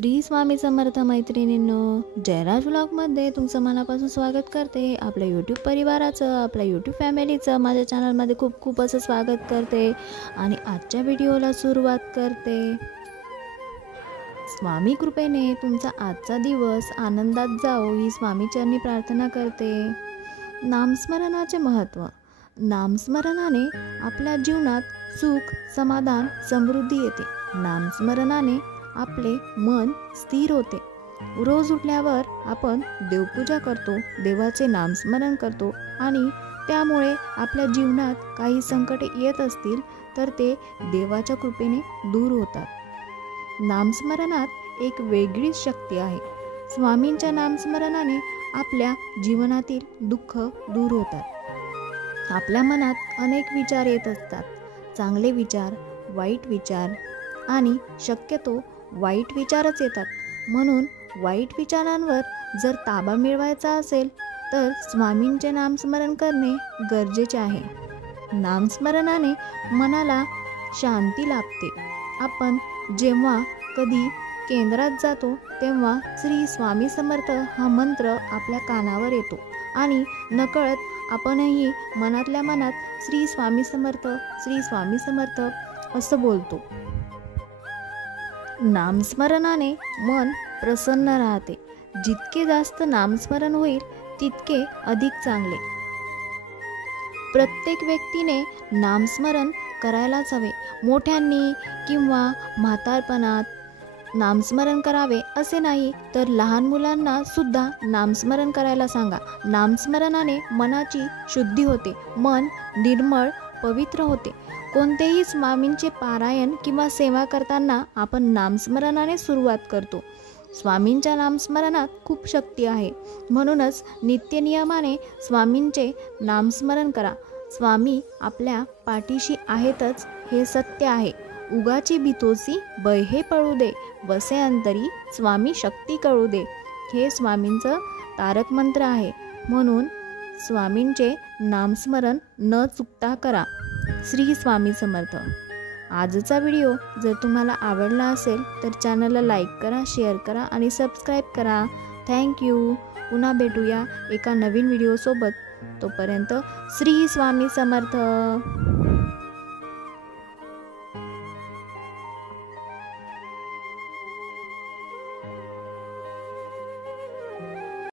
श्री स्वामी समर्थ मैत्रिणींनो, जयराज व्लॉगमध्ये तुमचं मनापासून स्वागत करते। आपल्या यूट्यूब परिवाराचं, आपल्या यूट्यूब फॅमिलीचं माझ्या चॅनलमध्ये खूप खूप असं स्वागत करते आणि आजच्या व्हिडिओला सुरुवात करते। स्वामी कृपेने तुमचा आजचा दिवस आनंदात जाओ ही स्वामीचरणी प्रार्थना करते। नामस्मरणाचे महत्त्व। नामस्मरणाने आपल्या जीवनात सुख, समाधान, समृद्धी येते। नामस्मरणाने आपले मन स्थिर होते। रोज उठल्यावर आपण देवपूजा करतो, देवाचे नामस्मरण करतो आणि त्यामुळे आपल्या जीवनात काही संकटे येत असतील तर ते देवाच्या कृपेने दूर होतात। नामस्मरणात एक वेगळीच शक्ती आहे। स्वामींच्या नामस्मरणाने आपल्या जीवनातील दुःख दूर होतात। आपल्या मनात अनेक विचार येत असतात, चांगले विचार, वाईट विचार आणि शक्यतो वाईट विचारच येतात। म्हणून वाईट विचारांवर जर ताबा मिळवायचा असेल तर स्वामींचे नामस्मरण करणे गरजेचे आहे। नामस्मरणाने मनाला शांती लाभते। आपण जेव्हा कधी केंद्रात जातो तेव्हा श्री स्वामी समर्थ हा मंत्र आपल्या कानावर येतो आणि नकळत आपणही मनातल्या मनात श्री स्वामी समर्थ, श्री स्वामी समर्थ असं बोलतो। नामस्मरणाने मन प्रसन्न राहते। जितके जास्त नामस्मरण होईल तितके अधिक चांगले। प्रत्येक व्यक्तीने नामस्मरण करायलाच हवे। मोठ्यांनी किंवा म्हातारपणात नामस्मरण करावे असे नाही, तर लहान मुलांना सुद्धा नामस्मरण करायला सांगा। नामस्मरणाने मनाची शुद्धी होते, मन निर्मळ पवित्र होते। कोणतेही स्वामींचे पारायण किंवा सेवा करताना आपण नामस्मरणाने सुरुवात करतो। स्वामींच्या नामस्मरणात खूप शक्ती आहे, म्हणूनच नित्यनियमाने स्वामींचे नामस्मरण करा। स्वामी आपल्या पाठीशी आहेतच हे सत्य आहे। उगाची भीतोसी बैहे पळू दे, बसे अंतरी स्वामी शक्ती कळू दे, हे स्वामींचं तारक मंत्र आहे। म्हणून स्वामींचे नामस्मरण न चुकता करा। श्री स्वामी समर्थ। आजचा व्हिडिओ जर तुम्हाला आवडला असेल तर चॅनलला लाईक करा, शेअर करा आणि सबस्क्राईब करा। थँक्यू। पुन्हा भेटूया एका नवीन व्हिडिओसोबत। तोपर्यंत श्री स्वामी समर्थ।